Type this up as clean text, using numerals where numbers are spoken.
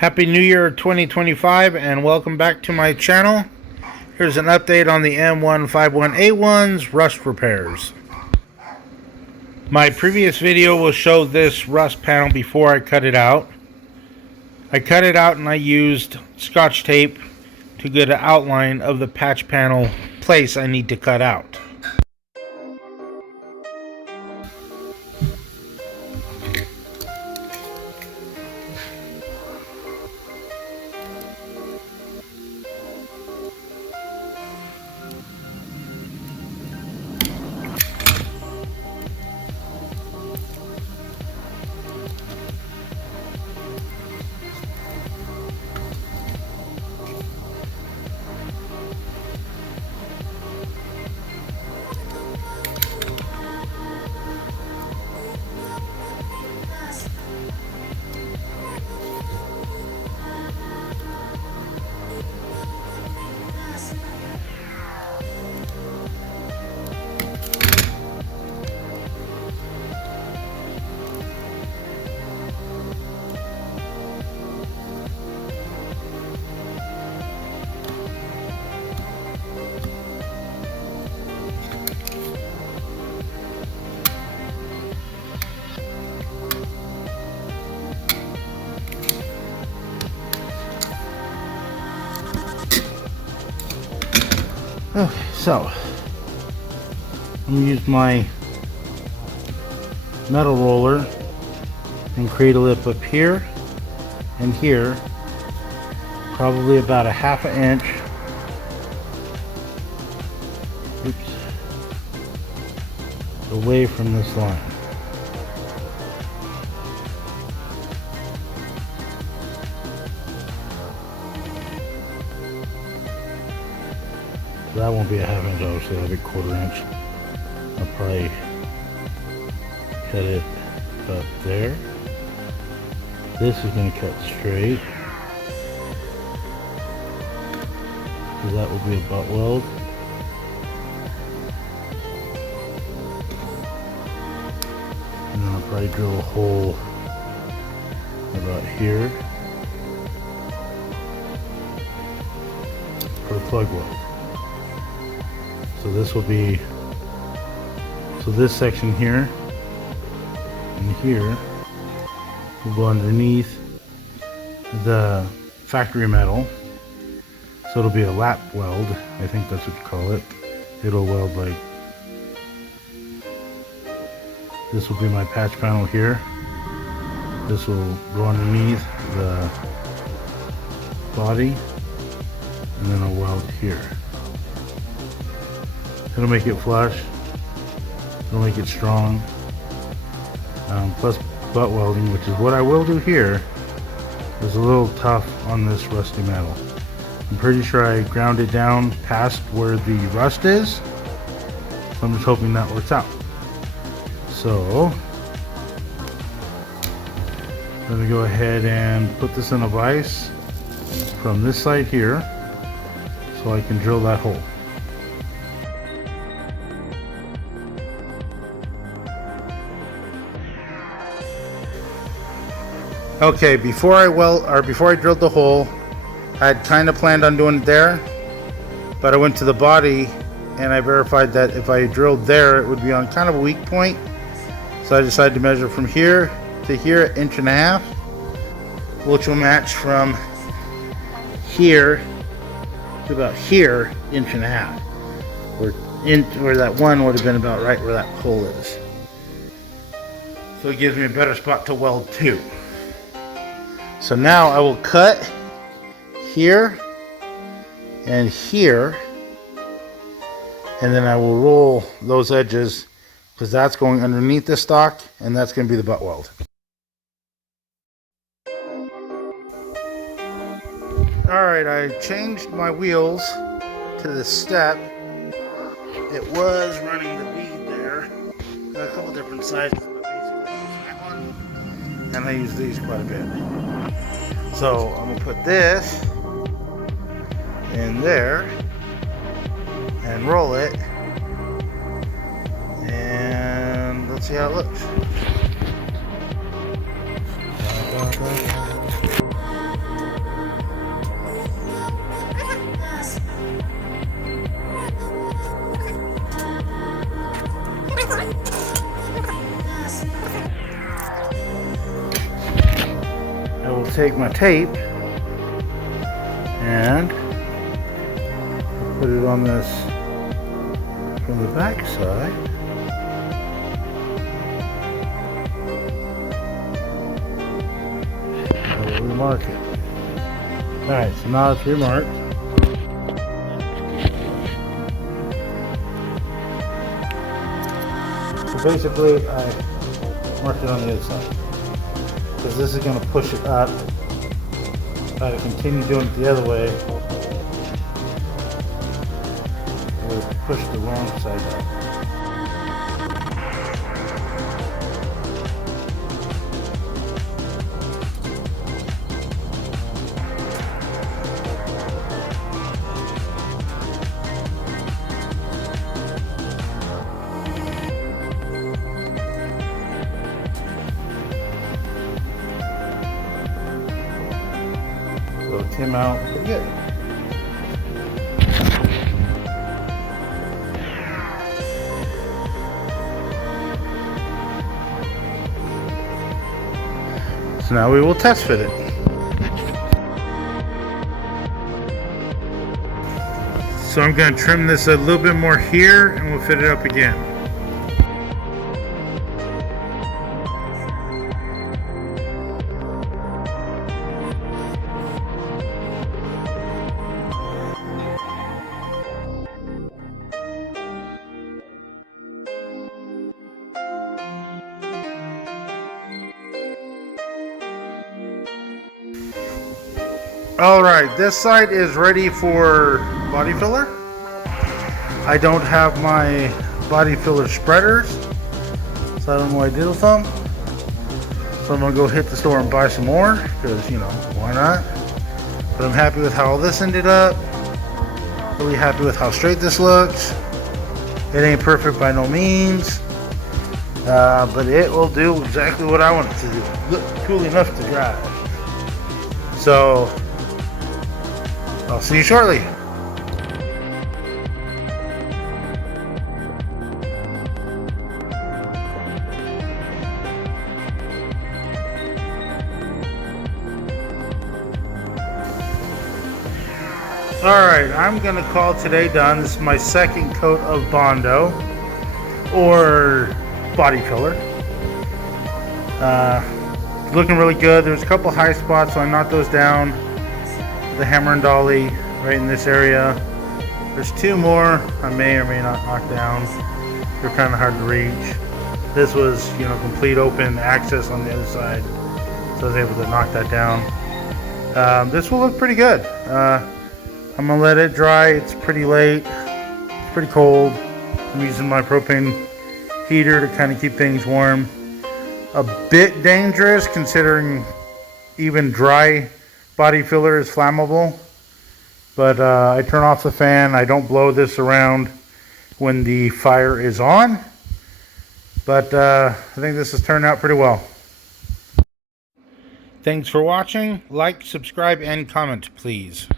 Happy New Year 2025 and welcome back to my channel. Here's an update on the M151A1's rust repairs. My previous video will show this rust panel before I cut it out. I cut it out and I used Scotch tape to get an outline of the patch panel place I need to cut out. Okay, so I'm going to use my metal roller and create a lip up here and here, probably about a ½ inch. Away from this line. That won't be a ½ inch, obviously, that'll be a ¼ inch. I'll probably cut it about there. This is going to cut straight. So that will be a butt weld. And then I'll probably drill a hole about here for a plug weld. So this will be, so this section here and here will go underneath the factory metal. So it'll be a lap weld, I think that's what you call it. It'll weld like, this will be my patch panel here. This will go underneath the body and then I'll weld here. It'll make it flush, it'll make it strong, plus butt welding, which is what I will do here, is a little tough on this rusty metal. I'm pretty sure I ground it down past where the rust is, so I'm just hoping that works out. So, let me go ahead and put this in a vise from this side here, so I can drill that hole. Okay, before I drilled the hole, I had kind of planned on doing it there, but I went to the body and I verified that if I drilled there, it would be on kind of a weak point. So I decided to measure from here to here, 1.5 inches, which will match from here to about here, 1.5 inches, where that one would have been about right where that hole is. So it gives me a better spot to weld to. So now I will cut here and here, and then I will roll those edges because that's going underneath the stock and that's going to be the butt weld. Alright, I changed my wheels to the step. It was running the bead there. Got a couple different sizes, but basically that one, and I use these quite a bit. So I'm going to put this in there and roll it, and let's see how it looks. I will take my tape and put it on this from the back side. I will remark it. Alright, so now it's remarked. So basically I marked it on the other side, because this is going to push it up. If I continue doing it the other way, it would push the wrong side up. So it came out pretty good. So now we will test fit it. So I'm going to trim this a little bit more here and we'll fit it up again. Alright, this side is ready for body filler. I don't have my body filler spreaders, so I don't know what I did with them. So I'm going to go hit the store and buy some more, because, you know, why not? But I'm happy with how all this ended up. Really happy with how straight this looks. It ain't perfect by no means, but it will do exactly what I want it to do. Look cool enough to drive. So I'll see you shortly. Alright, I'm going to call today done. This is my second coat of Bondo, or body filler. Looking really good. There's a couple high spots, so I knocked those down. The hammer and dolly right in this area. There's two more I may or may not knock down. They're kind of hard to reach. This was, you know, complete open access on the other side, so I was able to knock that down. This will look pretty good. I'm gonna let it dry. It's pretty late. It's pretty cold. I'm using my propane heater to kind of keep things warm. A bit dangerous considering even dry body filler is flammable, but I turn off the fan. I don't blow this around when the fire is on, but I think this has turned out pretty well. Thanks for watching. Like, subscribe, and comment, please.